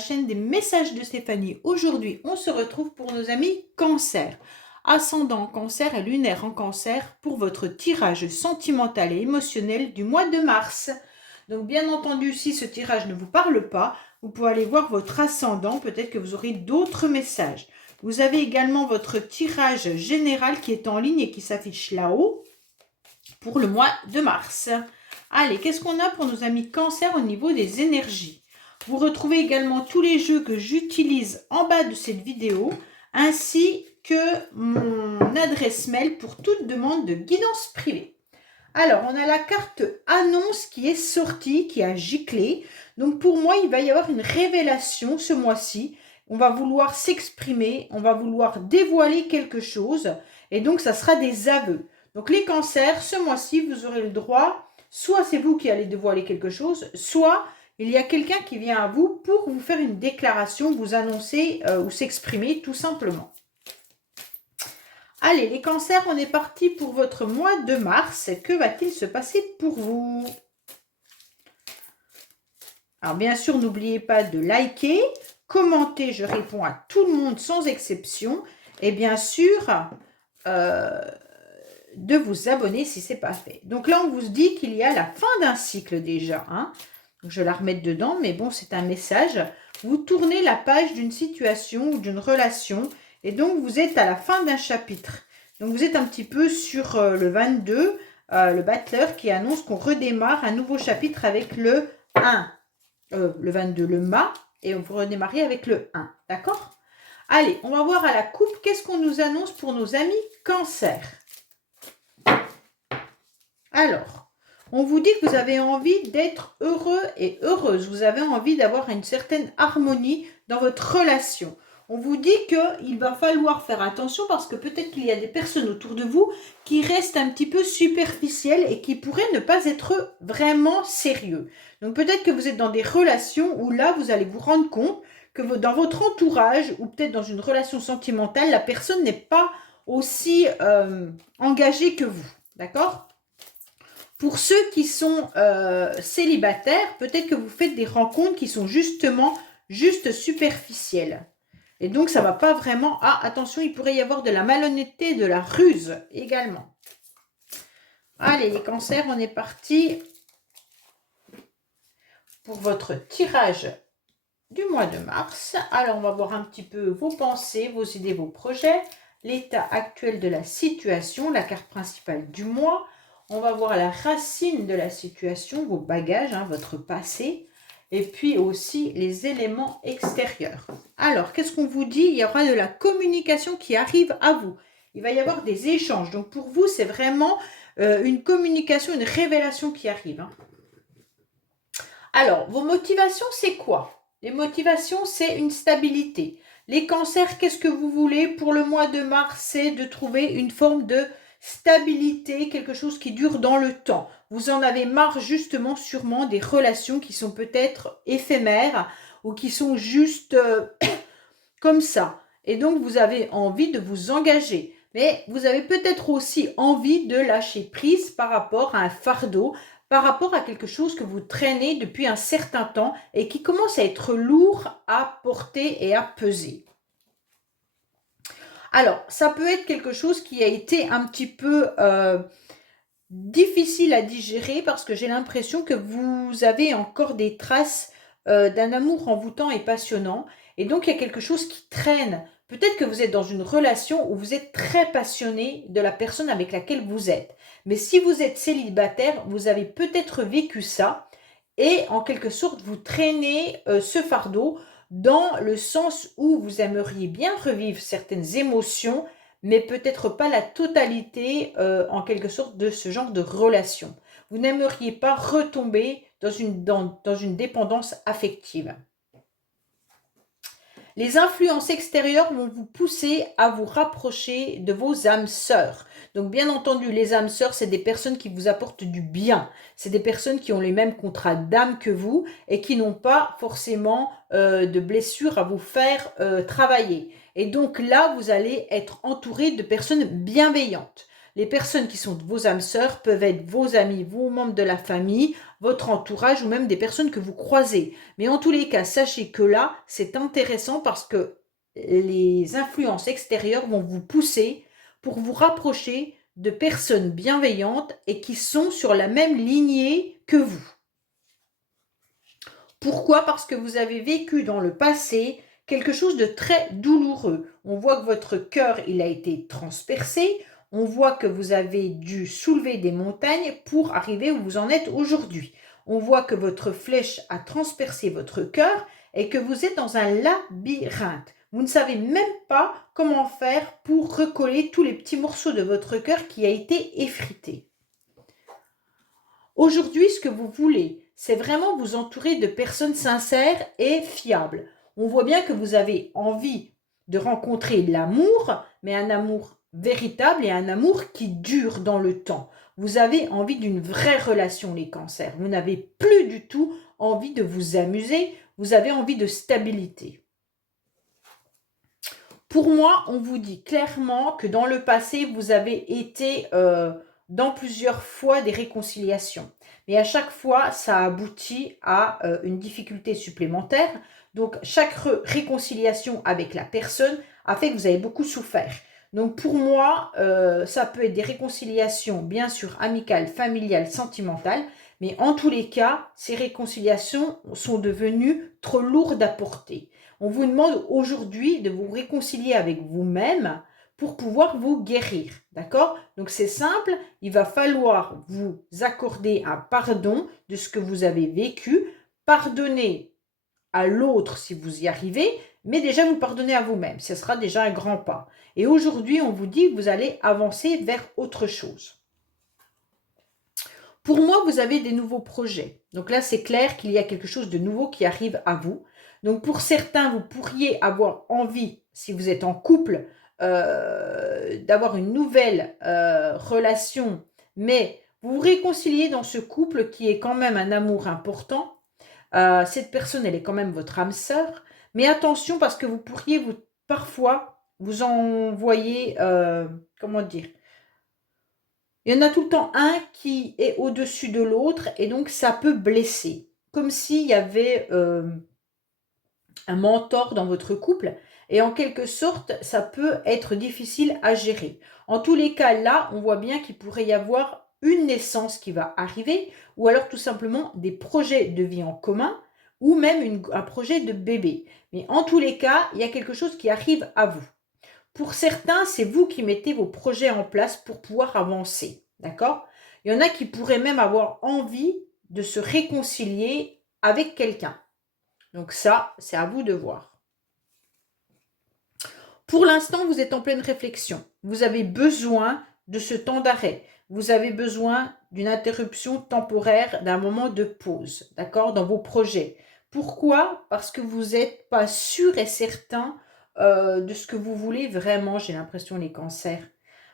chaîne des messages de Stéphanie. Aujourd'hui, on se retrouve pour nos amis Cancer. Ascendant en Cancer et lunaire en Cancer pour votre tirage sentimental et émotionnel du mois de mars. Donc bien entendu, si ce tirage ne vous parle pas, vous pouvez aller voir votre ascendant, peut-être que vous aurez d'autres messages. Vous avez également votre tirage général qui est en ligne et qui s'affiche là-haut pour le mois de mars. Allez, qu'est-ce qu'on a pour nos amis Cancer au niveau des énergies? Vous retrouvez également tous les jeux que j'utilise en bas de cette vidéo, ainsi que mon adresse mail pour toute demande de guidance privée. Alors, on a la carte annonce qui est sortie, qui a giclé. Donc, pour moi, il va y avoir une révélation ce mois-ci. On va vouloir s'exprimer, on va vouloir dévoiler quelque chose. Et donc, ça sera des aveux. Donc, les cancers, ce mois-ci, vous aurez le droit, soit c'est vous qui allez dévoiler quelque chose, soit il y a quelqu'un qui vient à vous pour vous faire une déclaration, vous annoncer ou s'exprimer tout simplement. Allez, les cancers, on est parti pour votre mois de mars. Que va-t-il se passer pour vous? Alors, bien sûr, n'oubliez pas de liker, commenter, je réponds à tout le monde sans exception. Et bien sûr, de vous abonner si ce n'est pas fait. Donc là, on vous dit qu'il y a la fin d'un cycle déjà. Hein. Donc, je vais la remettre dedans, mais bon, c'est un message. Vous tournez la page d'une situation ou d'une relation et donc vous êtes à la fin d'un chapitre. Donc vous êtes un petit peu sur le 22, le battleur qui annonce qu'on redémarre un nouveau chapitre avec le 1. Le 22, le mât, et vous redémarrez avec le 1. D'accord? Allez, on va voir à la coupe, qu'est-ce qu'on nous annonce pour nos amis Cancer? Alors, on vous dit que vous avez envie d'être heureux et heureuse. Vous avez envie d'avoir une certaine harmonie dans votre relation. On vous dit qu'il va falloir faire attention parce que peut-être qu'il y a des personnes autour de vous qui restent un petit peu superficielles et qui pourraient ne pas être vraiment sérieux. Donc peut-être que vous êtes dans des relations où là, vous allez vous rendre compte que dans votre entourage ou peut-être dans une relation sentimentale, la personne n'est pas aussi engagée que vous. D'accord ? Pour ceux qui sont célibataires, peut-être que vous faites des rencontres qui sont juste superficielles. Et donc, ça ne va pas vraiment... Ah, attention, il pourrait y avoir de la malhonnêteté, de la ruse également. Allez, les cancers, on est parti pour votre tirage du mois de mars. Alors, on va voir un petit peu vos pensées, vos idées, vos projets, l'état actuel de la situation, la carte principale du mois. On va voir la racine de la situation, vos bagages, hein, votre passé. Et puis aussi les éléments extérieurs. Alors, qu'est-ce qu'on vous dit? Il y aura de la communication qui arrive à vous. Il va y avoir des échanges. Donc, pour vous, c'est vraiment une communication, une révélation qui arrive. Hein. Alors, vos motivations, c'est quoi? Les motivations, c'est une stabilité. Les cancers, qu'est-ce que vous voulez pour le mois de mars? C'est de trouver une forme de stabilité, quelque chose qui dure dans le temps. Vous en avez marre justement sûrement des relations qui sont peut-être éphémères ou qui sont juste comme ça. Et donc vous avez envie de vous engager. Mais vous avez peut-être aussi envie de lâcher prise par rapport à un fardeau, par rapport à quelque chose que vous traînez depuis un certain temps et qui commence à être lourd à porter et à peser. Alors, ça peut être quelque chose qui a été un petit peu difficile à digérer parce que j'ai l'impression que vous avez encore des traces d'un amour envoûtant et passionnant. Et donc, il y a quelque chose qui traîne. Peut-être que vous êtes dans une relation où vous êtes très passionné de la personne avec laquelle vous êtes. Mais si vous êtes célibataire, vous avez peut-être vécu ça et en quelque sorte, vous traînez ce fardeau dans le sens où vous aimeriez bien revivre certaines émotions, mais peut-être pas la totalité en quelque sorte de ce genre de relation. Vous n'aimeriez pas retomber dans une dépendance affective. Les influences extérieures vont vous pousser à vous rapprocher de vos âmes sœurs. Donc bien entendu, les âmes sœurs, c'est des personnes qui vous apportent du bien. C'est des personnes qui ont les mêmes contrats d'âme que vous et qui n'ont pas forcément de blessures à vous faire travailler. Et donc là, vous allez être entouré de personnes bienveillantes. Les personnes qui sont vos âmes sœurs peuvent être vos amis, vos membres de la famille, votre entourage ou même des personnes que vous croisez. Mais en tous les cas, sachez que là, c'est intéressant parce que les influences extérieures vont vous pousser pour vous rapprocher de personnes bienveillantes et qui sont sur la même lignée que vous. Pourquoi? Parce que vous avez vécu dans le passé quelque chose de très douloureux. On voit que votre cœur, il a été transpercé. On voit que vous avez dû soulever des montagnes pour arriver où vous en êtes aujourd'hui. On voit que votre flèche a transpercé votre cœur et que vous êtes dans un labyrinthe. Vous ne savez même pas comment faire pour recoller tous les petits morceaux de votre cœur qui a été effrité. Aujourd'hui, ce que vous voulez, c'est vraiment vous entourer de personnes sincères et fiables. On voit bien que vous avez envie de rencontrer l'amour, mais un amour véritable et un amour qui dure dans le temps. Vous avez envie d'une vraie relation, les cancers. Vous n'avez plus du tout envie de vous amuser, vous avez envie de stabilité. Pour moi, on vous dit clairement que dans le passé, vous avez été dans plusieurs fois des réconciliations. Mais à chaque fois, ça aboutit à une difficulté supplémentaire. Donc, chaque réconciliation avec la personne a fait que vous avez beaucoup souffert. Donc, pour moi, ça peut être des réconciliations, bien sûr, amicales, familiales, sentimentales. Mais en tous les cas, ces réconciliations sont devenues trop lourdes à porter. On vous demande aujourd'hui de vous réconcilier avec vous-même pour pouvoir vous guérir, d'accord? Donc c'est simple, il va falloir vous accorder un pardon de ce que vous avez vécu, pardonner à l'autre si vous y arrivez, mais déjà vous pardonner à vous-même, ce sera déjà un grand pas. Et aujourd'hui, on vous dit que vous allez avancer vers autre chose. Pour moi, vous avez des nouveaux projets. Donc là, c'est clair qu'il y a quelque chose de nouveau qui arrive à vous. Donc pour certains, vous pourriez avoir envie, si vous êtes en couple, d'avoir une nouvelle relation, mais vous vous réconciliez dans ce couple qui est quand même un amour important. Cette personne, elle est quand même votre âme sœur. Mais attention, parce que vous pourriez parfois vous envoyer, comment dire, il y en a tout le temps un qui est au-dessus de l'autre et donc ça peut blesser. Comme s'il y avait un mentor dans votre couple et en quelque sorte, ça peut être difficile à gérer. En tous les cas, là, on voit bien qu'il pourrait y avoir une naissance qui va arriver ou alors tout simplement des projets de vie en commun ou même un projet de bébé. Mais en tous les cas, il y a quelque chose qui arrive à vous. Pour certains, c'est vous qui mettez vos projets en place pour pouvoir avancer. D'accord? Il y en a qui pourraient même avoir envie de se réconcilier avec quelqu'un. Donc ça, c'est à vous de voir. Pour l'instant, vous êtes en pleine réflexion. Vous avez besoin de ce temps d'arrêt. Vous avez besoin d'une interruption temporaire, d'un moment de pause, d'accord, dans vos projets. Pourquoi? Parce que vous n'êtes pas sûr et certain de ce que vous voulez vraiment, j'ai l'impression, les cancers.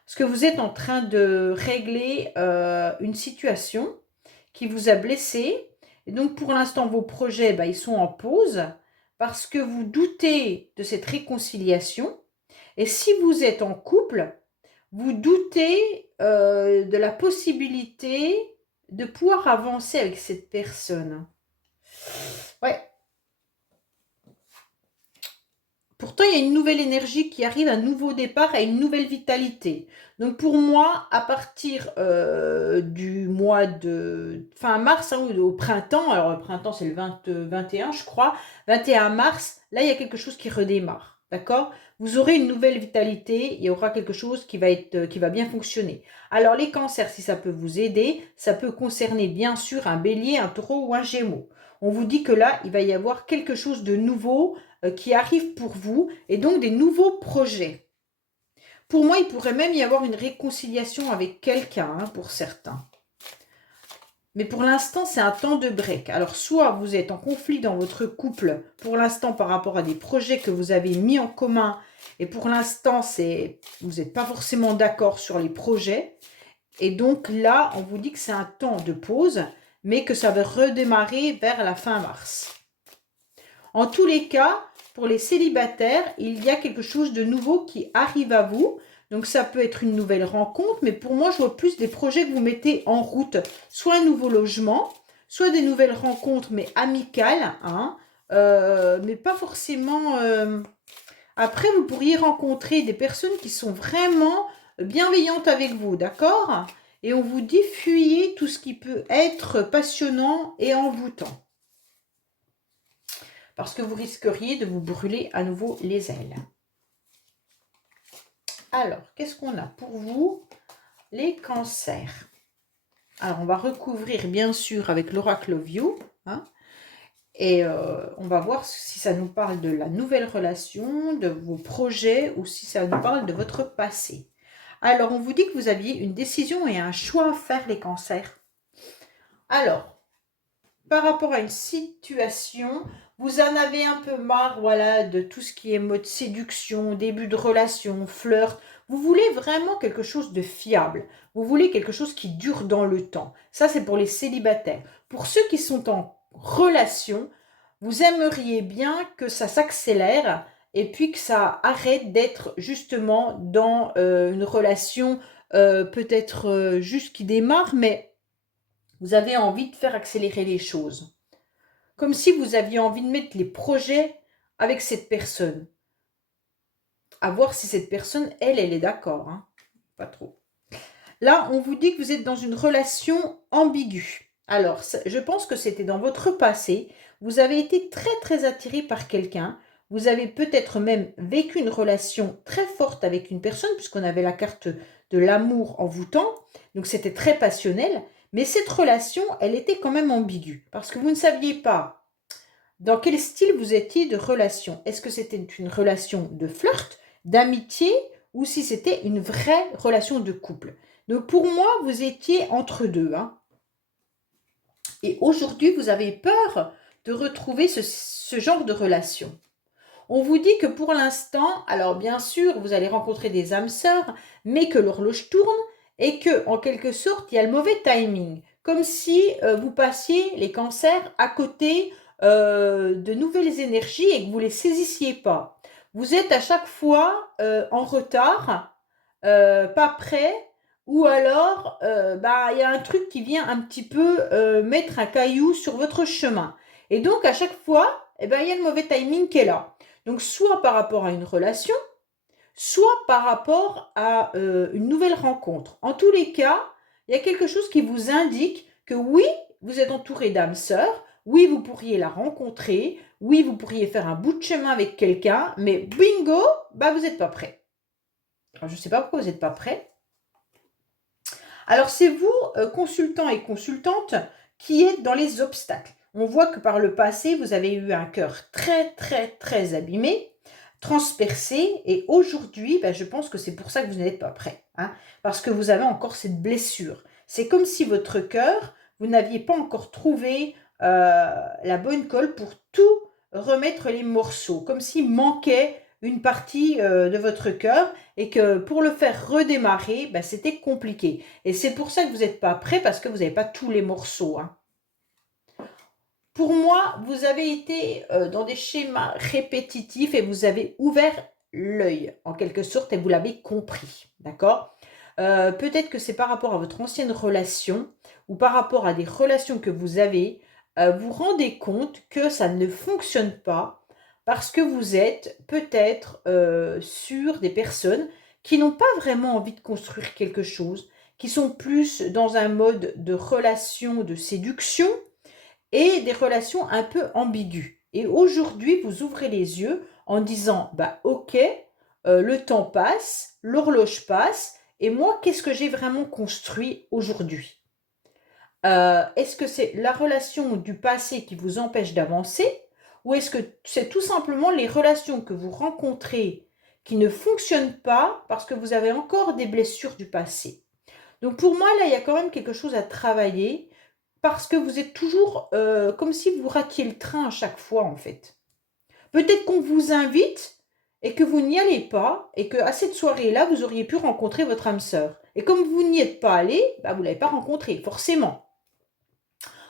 Parce que vous êtes en train de régler une situation qui vous a blessé. Et donc, pour l'instant, vos projets, ils sont en pause parce que vous doutez de cette réconciliation. Et si vous êtes en couple, vous doutez de la possibilité de pouvoir avancer avec cette personne. Ouais. Pourtant, il y a une nouvelle énergie qui arrive, un nouveau départ et une nouvelle vitalité. Donc pour moi, à partir du mois de fin mars, ou au printemps, alors le printemps c'est le 21 je crois, 21 mars, là il y a quelque chose qui redémarre, d'accord? Vous aurez une nouvelle vitalité, il y aura quelque chose qui va bien fonctionner. Alors les cancers, si ça peut vous aider, ça peut concerner bien sûr un bélier, un taureau ou un gémeau. On vous dit que là, il va y avoir quelque chose de nouveau qui arrive pour vous et donc des nouveaux projets. Pour moi, il pourrait même y avoir une réconciliation avec quelqu'un pour certains. Mais pour l'instant, c'est un temps de break. Alors, soit vous êtes en conflit dans votre couple pour l'instant par rapport à des projets que vous avez mis en commun et pour l'instant, vous n'êtes pas forcément d'accord sur les projets. Et donc là, on vous dit que c'est un temps de pause, mais que ça va redémarrer vers la fin mars. En tous les cas, pour les célibataires, il y a quelque chose de nouveau qui arrive à vous. Donc, ça peut être une nouvelle rencontre, mais pour moi, je vois plus des projets que vous mettez en route. Soit un nouveau logement, soit des nouvelles rencontres, mais amicales, hein, mais pas forcément... Après, vous pourriez rencontrer des personnes qui sont vraiment bienveillantes avec vous, d'accord? Et on vous dit fuyez tout ce qui peut être passionnant et envoûtant. Parce que vous risqueriez de vous brûler à nouveau les ailes. Alors, qu'est-ce qu'on a pour vous? Les cancers. Alors, on va recouvrir bien sûr avec l'Oracle of You, hein, et on va voir si ça nous parle de la nouvelle relation, de vos projets, ou si ça nous parle de votre passé. Alors, on vous dit que vous aviez une décision et un choix à faire, les cancers. Alors, par rapport à une situation, vous en avez un peu marre, voilà, de tout ce qui est mode séduction, début de relation, flirt. Vous voulez vraiment quelque chose de fiable. Vous voulez quelque chose qui dure dans le temps. Ça, c'est pour les célibataires. Pour ceux qui sont en relation, vous aimeriez bien que ça s'accélère et puis que ça arrête d'être justement dans une relation peut-être juste qui démarre, mais vous avez envie de faire accélérer les choses. Comme si vous aviez envie de mettre les projets avec cette personne. À voir si cette personne, elle est d'accord. Hein. Pas trop. Là, on vous dit que vous êtes dans une relation ambiguë. Alors, je pense que c'était dans votre passé. Vous avez été très, très attiré par quelqu'un. Vous avez peut-être même vécu une relation très forte avec une personne, puisqu'on avait la carte de l'amour envoûtant. Donc, c'était très passionnel. Mais cette relation, elle était quand même ambiguë. Parce que vous ne saviez pas dans quel style vous étiez de relation. Est-ce que c'était une relation de flirt, d'amitié, ou si c'était une vraie relation de couple? Donc pour moi, vous étiez entre deux. Hein. Et aujourd'hui, vous avez peur de retrouver ce genre de relation. On vous dit que pour l'instant, alors bien sûr, vous allez rencontrer des âmes sœurs, mais que l'horloge tourne et que, en quelque sorte, il y a le mauvais timing. Comme si vous passiez les cancers à côté de nouvelles énergies et que vous ne les saisissiez pas. Vous êtes à chaque fois en retard, pas prêt, ou alors il y a un truc qui vient un petit peu mettre un caillou sur votre chemin. Et donc à chaque fois, il y a le mauvais timing qui est là. Donc soit par rapport à une relation, soit par rapport à une nouvelle rencontre. En tous les cas, il y a quelque chose qui vous indique que oui, vous êtes entouré d'âmes sœurs, oui, vous pourriez la rencontrer, oui, vous pourriez faire un bout de chemin avec quelqu'un, mais bingo, vous n'êtes pas prêt. Alors, je ne sais pas pourquoi vous n'êtes pas prêt. Alors, c'est vous, consultants et consultantes, qui êtes dans les obstacles. On voit que par le passé, vous avez eu un cœur très, très, très abîmé, transpercé, et aujourd'hui, je pense que c'est pour ça que vous n'êtes pas prêt, hein, parce que vous avez encore cette blessure. C'est comme si votre cœur, vous n'aviez pas encore trouvé la bonne colle pour tout remettre les morceaux, comme s'il manquait une partie de votre cœur et que pour le faire redémarrer, c'était compliqué. Et c'est pour ça que vous n'êtes pas prêt parce que vous n'avez pas tous les morceaux. Hein. Pour moi, vous avez été dans des schémas répétitifs et vous avez ouvert l'œil, en quelque sorte, et vous l'avez compris. D'accord peut-être que c'est par rapport à votre ancienne relation ou par rapport à des relations que vous avez, vous rendez compte que ça ne fonctionne pas parce que vous êtes peut-être sur des personnes qui n'ont pas vraiment envie de construire quelque chose, qui sont plus dans un mode de relation de séduction et des relations un peu ambiguës. Et aujourd'hui, vous ouvrez les yeux en disant, ok, le temps passe, l'horloge passe, et moi, qu'est-ce que j'ai vraiment construit aujourd'hui? Est-ce que c'est la relation du passé qui vous empêche d'avancer ou est-ce que c'est tout simplement les relations que vous rencontrez qui ne fonctionnent pas parce que vous avez encore des blessures du passé? Donc pour moi, là, il y a quand même quelque chose à travailler parce que vous êtes toujours comme si vous ratiez le train à chaque fois, en fait. Peut-être qu'on vous invite et que vous n'y allez pas et qu'à cette soirée-là, vous auriez pu rencontrer votre âme sœur. Et comme vous n'y êtes pas allé, vous ne l'avez pas rencontré, forcément.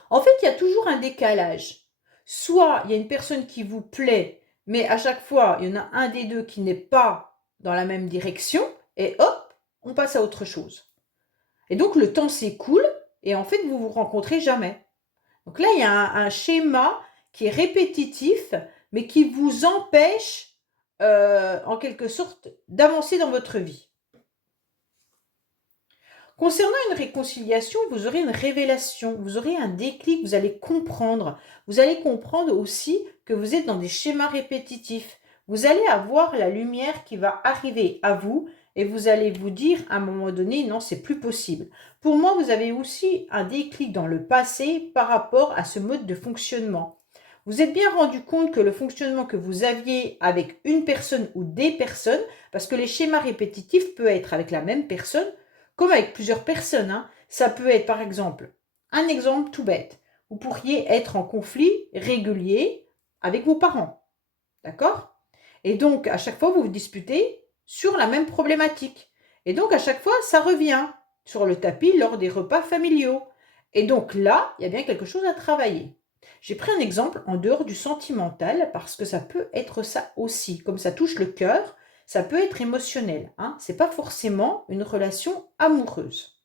En fait, il y a toujours un décalage. Soit il y a une personne qui vous plaît, mais à chaque fois, il y en a un des deux qui n'est pas dans la même direction, et hop, on passe à autre chose. Et donc, le temps s'écoule et en fait, vous vous rencontrez jamais. Donc là, il y a un schéma qui est répétitif, mais qui vous empêche, en quelque sorte, d'avancer dans votre vie. Concernant une réconciliation, vous aurez une révélation, vous aurez un déclic, vous allez comprendre. Vous allez comprendre aussi que vous êtes dans des schémas répétitifs. Vous allez avoir la lumière qui va arriver à vous et vous allez vous dire à un moment donné, non, c'est plus possible. Pour moi, vous avez aussi un déclic dans le passé par rapport à ce mode de fonctionnement. Vous êtes bien rendu compte que le fonctionnement que vous aviez avec une personne ou des personnes, parce que les schémas répétitifs peuvent être avec la même personne, comme avec plusieurs personnes, hein. Ça peut être par exemple, un exemple tout bête. Vous pourriez être en conflit régulier avec vos parents. D'accord? Et donc, à chaque fois, vous vous disputez sur la même problématique. Et donc, à chaque fois, ça revient sur le tapis lors des repas familiaux. Et donc là, il y a bien quelque chose à travailler. J'ai pris un exemple en dehors du sentimental parce que ça peut être ça aussi. Comme ça touche le cœur, ça peut être émotionnel. Hein. Ce n'est pas forcément une relation amoureuse.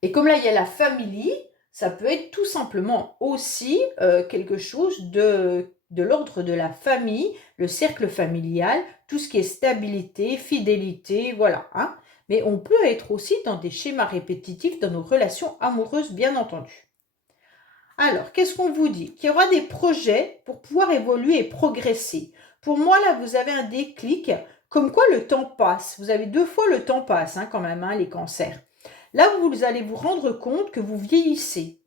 Et comme là, il y a la famille, ça peut être tout simplement aussi quelque chose de l'ordre de la famille, le cercle familial, tout ce qui est stabilité, fidélité, voilà. Hein. Mais on peut être aussi dans des schémas répétitifs dans nos relations amoureuses, bien entendu. Alors, qu'est-ce qu'on vous dit? Qu'il y aura des projets pour pouvoir évoluer et progresser. Pour moi, là, vous avez un déclic, comme quoi le temps passe. Vous avez 2 fois le temps passe, hein, quand même, hein, les cancers. Là, vous allez vous rendre compte que vous vieillissez.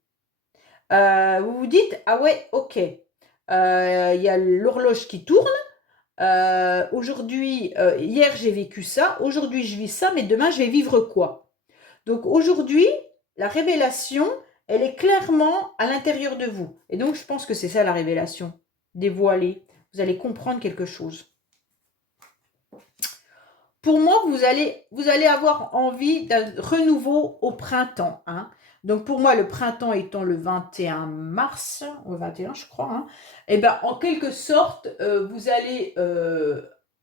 Vous vous dites, ah ouais, ok, il y a l'horloge qui tourne. Aujourd'hui, hier j'ai vécu ça, aujourd'hui je vis ça, mais demain je vais vivre quoi? Donc aujourd'hui, la révélation, elle est clairement à l'intérieur de vous. Et donc je pense que c'est ça la révélation, dévoilée. Vous allez comprendre quelque chose. Pour moi, vous allez avoir envie d'un renouveau au printemps. Hein. Donc pour moi, le printemps étant le 21 mars, ou 21 je crois, hein, et ben, en quelque sorte, vous allez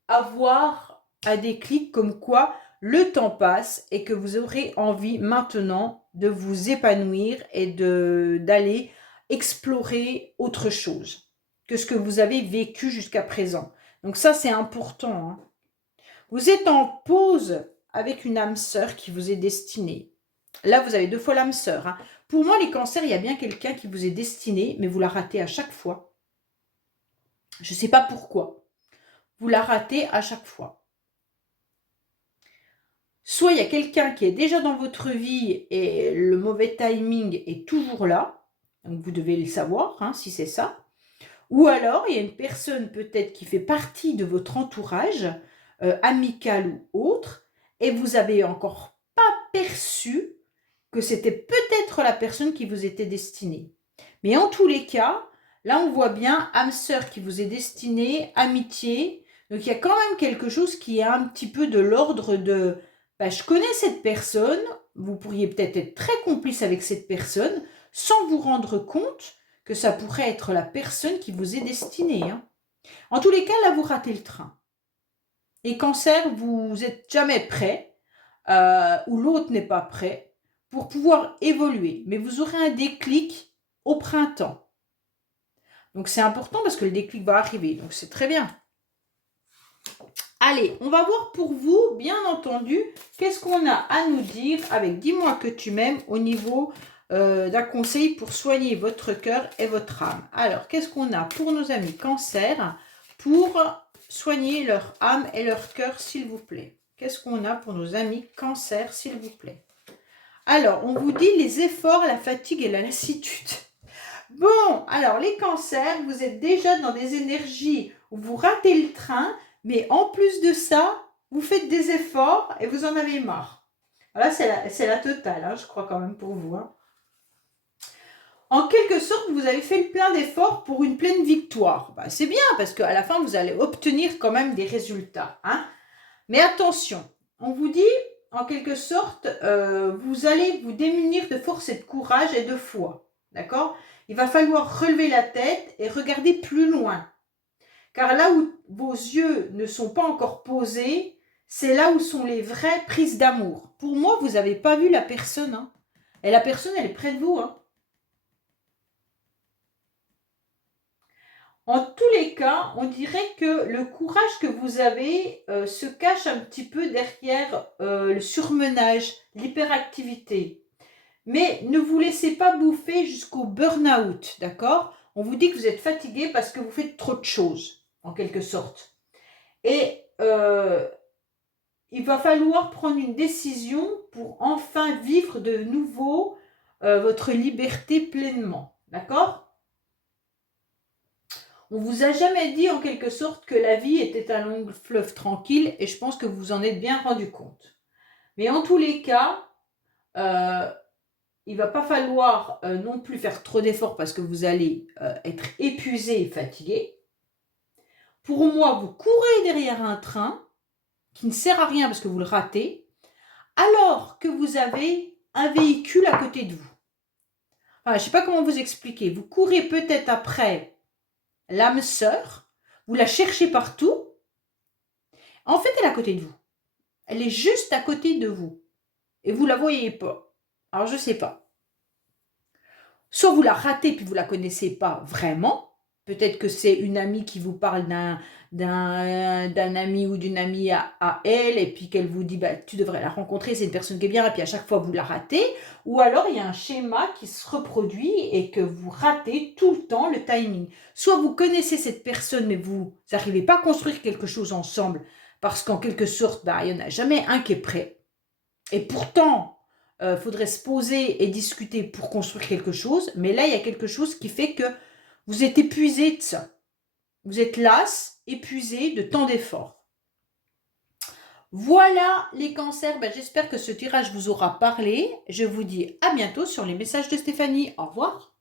avoir un déclic comme quoi le temps passe et que vous aurez envie maintenant de vous épanouir et d'aller explorer autre chose que ce que vous avez vécu jusqu'à présent. Donc ça, c'est important. Hein. Vous êtes en pause avec une âme sœur qui vous est destinée. Là, vous avez 2 fois l'âme sœur. Hein. Pour moi, les cancers, il y a bien quelqu'un qui vous est destiné, mais vous la ratez à chaque fois. Je ne sais pas pourquoi. Vous la ratez à chaque fois. Soit il y a quelqu'un qui est déjà dans votre vie et le mauvais timing est toujours là. Donc vous devez le savoir, hein, si c'est ça. Ou alors, il y a une personne peut-être qui fait partie de votre entourage, amical ou autre, et vous avez encore pas perçu que c'était peut-être la personne qui vous était destinée. Mais en tous les cas, là on voit bien âme sœur qui vous est destinée, amitié. Donc il y a quand même quelque chose qui est un petit peu de l'ordre de je connais cette personne, vous pourriez peut-être être très complice avec cette personne sans vous rendre compte que ça pourrait être la personne qui vous est destinée. Hein. En tous les cas, là, vous ratez le train. Et cancer, vous n'êtes jamais prêt, ou l'autre n'est pas prêt, pour pouvoir évoluer. Mais vous aurez un déclic au printemps. Donc c'est important parce que le déclic va arriver. Donc c'est très bien. Allez, on va voir pour vous, bien entendu, qu'est-ce qu'on a à nous dire avec Dis-moi que tu m'aimes au niveau d'un conseil pour soigner votre cœur et votre âme. Alors, qu'est-ce qu'on a pour nos amis cancer pour soigner leur âme et leur cœur, s'il vous plaît? Qu'est-ce qu'on a pour nos amis cancer, s'il vous plaît? Alors, on vous dit les efforts, la fatigue et la lassitude. Bon, alors les cancers, vous êtes déjà dans des énergies où vous ratez le train, mais en plus de ça, vous faites des efforts et vous en avez marre. Là, c'est la totale, hein, je crois quand même pour vous. Hein. En quelque sorte, vous avez fait le plein d'efforts pour une pleine victoire. C'est bien parce qu'à la fin, vous allez obtenir quand même des résultats. Hein. Mais attention, on vous dit, en quelque sorte, vous allez vous démunir de force et de courage et de foi. D'accord ? Il va falloir relever la tête et regarder plus loin. Car là où vos yeux ne sont pas encore posés, c'est là où sont les vraies prises d'amour. Pour moi, vous n'avez pas vu la personne. Hein. Et la personne, elle est près de vous. Hein. En tous les cas, on dirait que le courage que vous avez se cache un petit peu derrière le surmenage, l'hyperactivité. Mais ne vous laissez pas bouffer jusqu'au burn-out, d'accord? On vous dit que vous êtes fatigué parce que vous faites trop de choses, en quelque sorte. Et il va falloir prendre une décision pour enfin vivre de nouveau votre liberté pleinement, d'accord? On vous a jamais dit en quelque sorte que la vie était un long fleuve tranquille et je pense que vous vous en êtes bien rendu compte. Mais en tous les cas, il ne va pas falloir non plus faire trop d'efforts parce que vous allez être épuisé et fatigué. Pour moi, vous courez derrière un train qui ne sert à rien parce que vous le ratez, alors que vous avez un véhicule à côté de vous. Enfin, je ne sais pas comment vous expliquer. Vous courez peut-être après l'âme sœur, vous la cherchez partout. En fait, elle est à côté de vous. Elle est juste à côté de vous. Et vous ne la voyez pas. Alors, je ne sais pas. Soit vous la ratez puis vous ne la connaissez pas vraiment. Peut-être que c'est une amie qui vous parle d'un ami ou d'une amie à elle et puis qu'elle vous dit bah, tu devrais la rencontrer, c'est une personne qui est bien et puis à chaque fois vous la ratez. Ou alors il y a un schéma qui se reproduit et que vous ratez tout le temps le timing. Soit vous connaissez cette personne mais vous n'arrivez pas à construire quelque chose ensemble parce qu'en quelque sorte bah, il n'y en a jamais un qui est prêt. Et pourtant, faudrait se poser et discuter pour construire quelque chose. Mais là, il y a quelque chose qui fait que vous êtes épuisé de ça. Vous êtes las, épuisé de tant d'efforts. Voilà les cancers. Ben, j'espère que ce tirage vous aura parlé. Je vous dis à bientôt sur les messages de Stéphanie. Au revoir.